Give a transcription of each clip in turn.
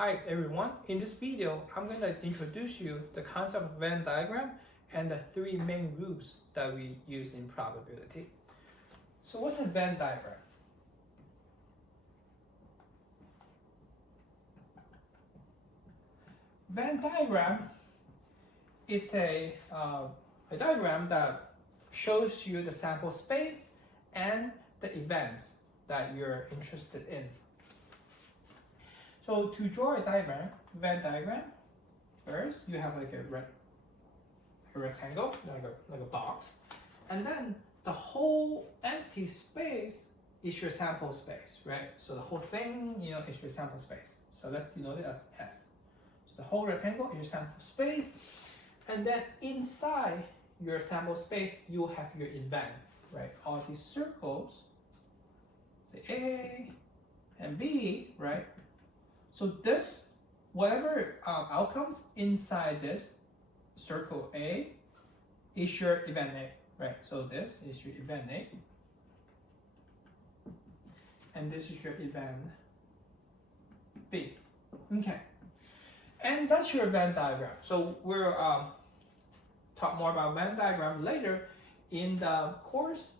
Hi everyone, in this video I'm going to introduce you the concept of Venn diagram and the three main rules that we use in probability. So what's a Venn diagram? Venn diagram is a diagram that shows you the sample space and the events that you're interested in. So to draw a diagram, Venn diagram, first you have like a rectangle, like a box, and then the whole empty space is your sample space, right? So the whole thing, is your sample space. So let's denote it as S. So the whole rectangle is your sample space, and then inside your sample space, you have your event, right? All these circles, say A and B, right? So this, whatever outcomes inside this circle A is your event A, right? So this is your event A, and this is your event B. Okay, and that's your Venn diagram. So we'll talk more about Venn diagram later in the course,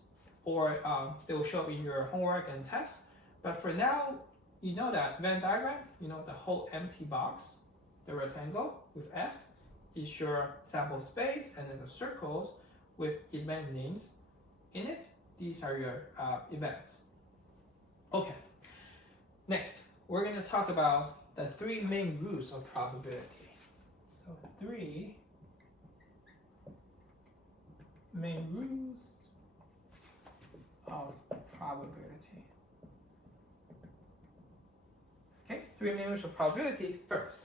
or they will show up in your homework and test. But for now, you know that Venn diagram, the whole empty box, the rectangle with S is your sample space, and then the circles with event names in it, these are your events. Okay, next, we're going to talk about the three main rules of probability. So three main rules of probability. Okay, three main rules of probability. First,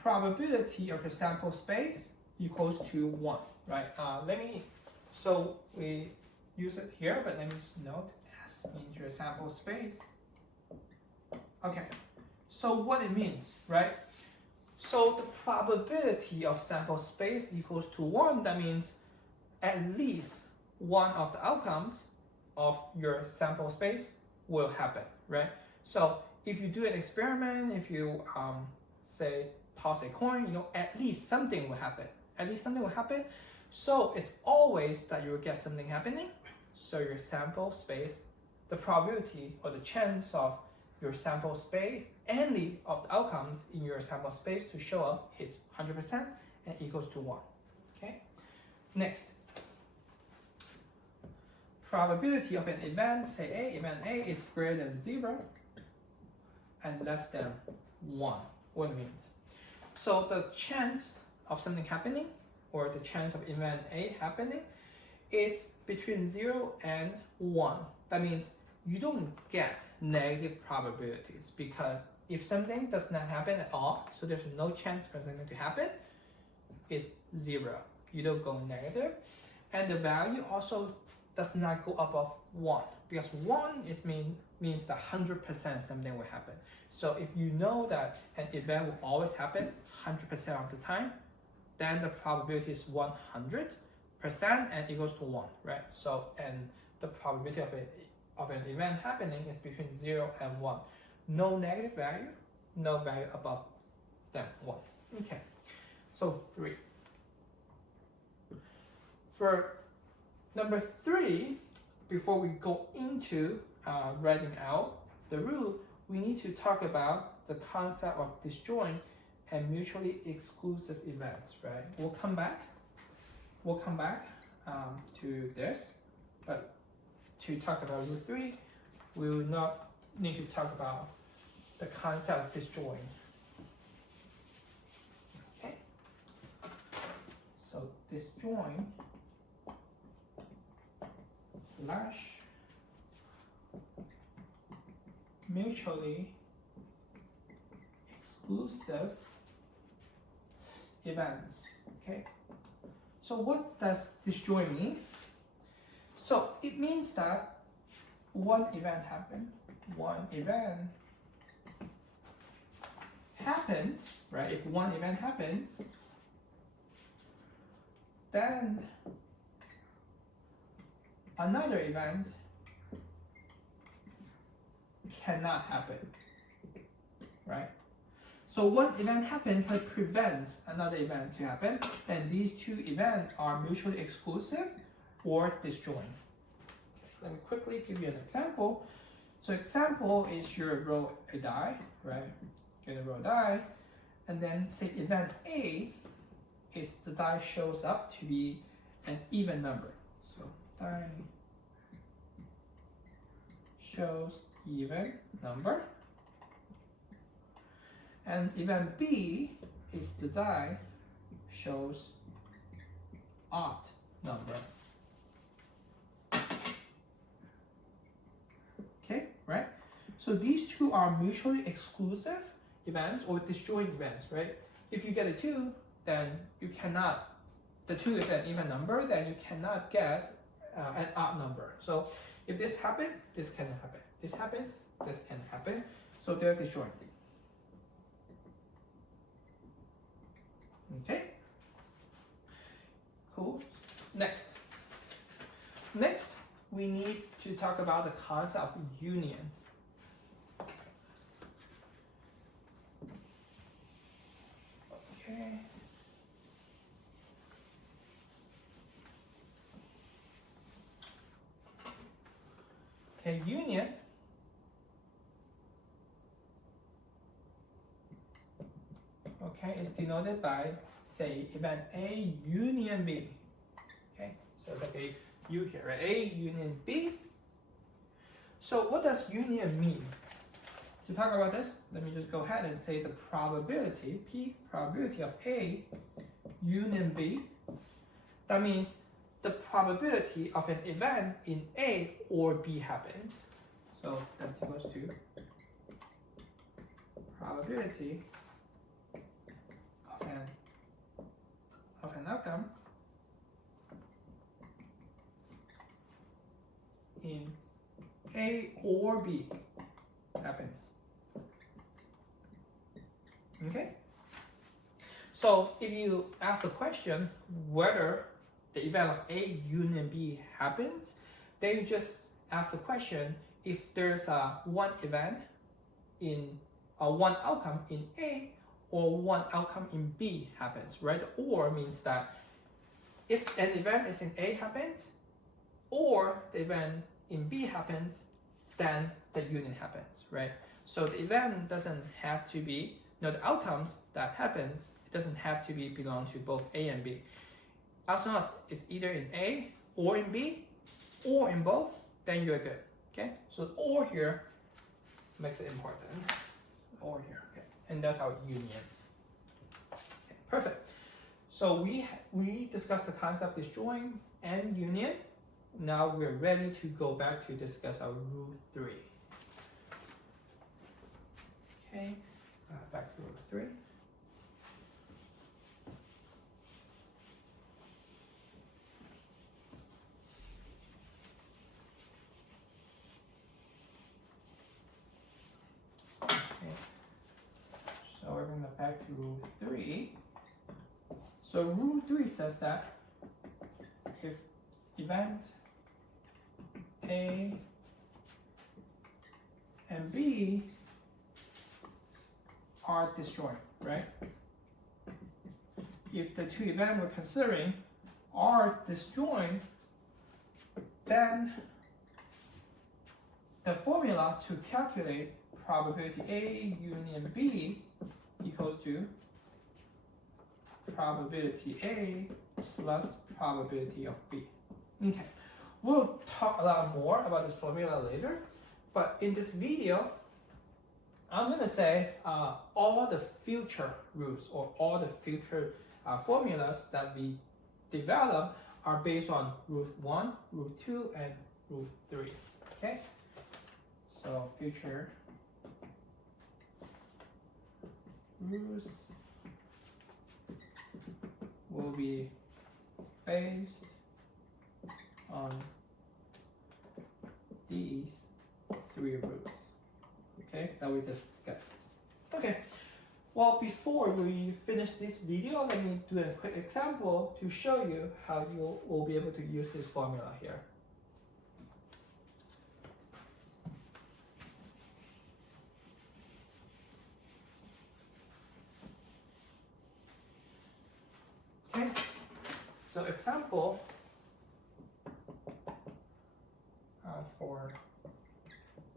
probability of the sample space equals to 1, right? So we use it here, but let me just note S means your sample space. Okay, so what it means, right? So the probability of sample space equals to 1, that means at least one of the outcomes of your sample space will happen, right? So if you do an experiment, if you say toss a coin, at least something will happen. At least something will happen. So it's always that you will get something happening. So your sample space, the probability or the chance of your sample space, any of the outcomes in your sample space to show up is 100% and equals to 1. Okay. Next, probability of an event, say A, event A is greater than 0 and less than 1. What it means? So the chance of something happening, or the chance of event A happening, is between 0 and 1. That means you don't get negative probabilities, because if something does not happen at all, so there's no chance for something to happen, it's 0. You don't go negative. And the value also does not go above 1, because 1 means that 100% something will happen. So if you know that an event will always happen 100% of the time, then the probability is 100% and equals to 1, right? So, and the probability of an event happening is between 0 and 1. No negative value, no value above than 1. Okay, so 3. For number 3, before we go into writing out the rule, we need to talk about the concept of disjoint and mutually exclusive events, right? We'll come back to this, but to talk about rule 3, we will not need to talk about the concept of disjoint. Okay, so disjoint / mutually exclusive events. Okay, so what does disjoint mean? So it means that one event happens, right? If one event happens, then another event cannot happen. right? So one event happens that prevents another event to happen, then these two events are mutually exclusive or disjoint. Let me quickly give you an example. So example is you roll a die, right? You're gonna roll a die, and then say event A is the die shows up to be an even number. So die shows even number. And event B is the die shows odd number. Okay, right? So these two are mutually exclusive events or disjoint events, right? If you get a 2, then you cannot, the 2 is an even number, then you cannot get an odd number. So if this happens, this cannot happen. This happens, this can happen. So they're disjoint. Okay, cool. Next, we need to talk about the concept of union. Okay. Okay, union. Okay, is denoted by, say, event A union B. Okay, so it's like a U here, right? A union B. So what does union mean? To talk about this, let me just go ahead and say the probability, P, probability of A union B. That means the probability of an event in A or B happens. So that's equals to probability of an outcome in A or B happens. Okay? So if you ask the question whether the event of A union B happens, then you just ask the question if there's one event in one outcome in A or one outcome in B happens, right? Or means that if an event is in A happens, or the event in B happens, then the union happens, right? So the event doesn't have to be, the outcomes that happens, it doesn't have to be belong to both A and B. As long as it's either in A or in B or in both, then you're good. Okay, so or here makes it important. Or here, okay, and that's our union. Okay, perfect. So we discussed the concept of disjoint and union. Now we're ready to go back to discuss our rule 3. Okay, back to rule 3. So we're going back to rule 3. So rule 3 says that if event A and B are disjoint, right? If the two events we're considering are disjoint, then the formula to calculate probability A union B equals to probability A plus probability of B. Okay, we'll talk a lot more about this formula later, but in this video, I'm going to say all the future rules or all the future formulas that we develop are based on rule 1, rule 2, and rule 3. Okay, so future rules will be based on these 3 rules, okay, that we discussed. Okay, well, before we finish this video, let me do a quick example to show you how you will be able to use this formula here. So example for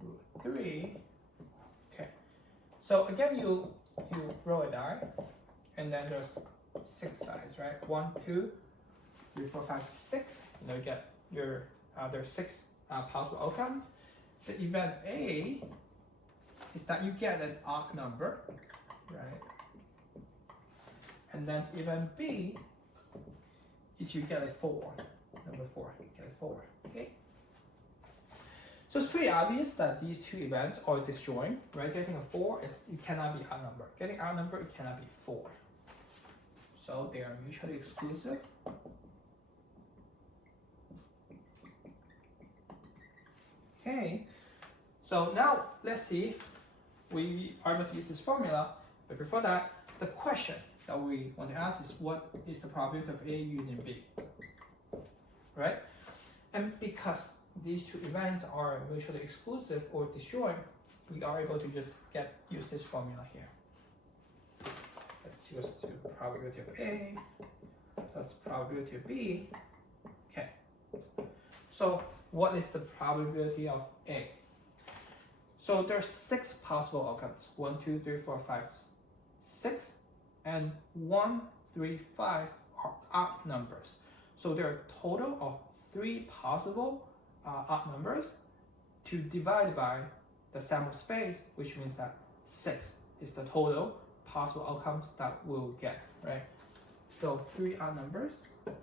root 3. Okay. So again, you roll a die, and then there's 6 sides, right? 1, 2, 3, 4, 5, 6. You know, you get your there's 6 possible outcomes. The event A is that you get an odd number, right? And then event B is you get a 4, number 4, you get a 4, okay? So it's pretty obvious that these two events are disjoint, right? Getting a 4 it cannot be odd number. Getting odd number, it cannot be 4. So they are mutually exclusive. Okay, so now let's see, we are going to use this formula, but before that, the question that we want to ask is what is the probability of A union B, right? And because these two events are mutually exclusive or disjoint, we are able to just use this formula here. Let's use the probability of A plus probability of B. Okay. So what is the probability of A? So there are 6 possible outcomes. 1, 2, 3, 4, 5, 6. And 1, 3, 5 are odd numbers. So there are a total of 3 possible odd numbers to divide by the sample space, which means that 6 is the total possible outcomes that we'll get, right? So 3 odd numbers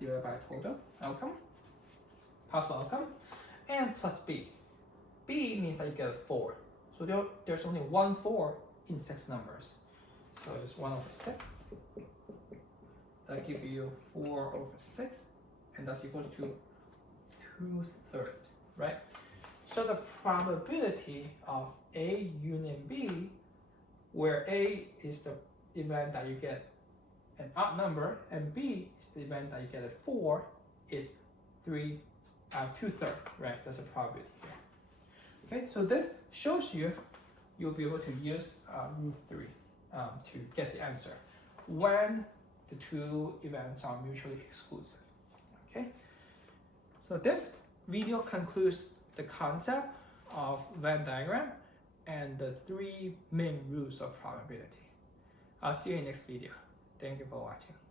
divided by total outcome, possible outcome, and plus B. B means that you get a 4. So there's only 1 4 in 6 numbers. So just 1 over 6. That gives you 4 over 6, and that's equal to 2/3, right? So the probability of A union B, where A is the event that you get an odd number, and B is the event that you get a 4, is 2/3, right? That's a probability here. Okay, so this shows you'll be able to use root 3 to get the answer when the two events are mutually exclusive. Okay, so this video concludes the concept of Venn diagram and the 3 main rules of probability. I'll see you in the next video. Thank you for watching.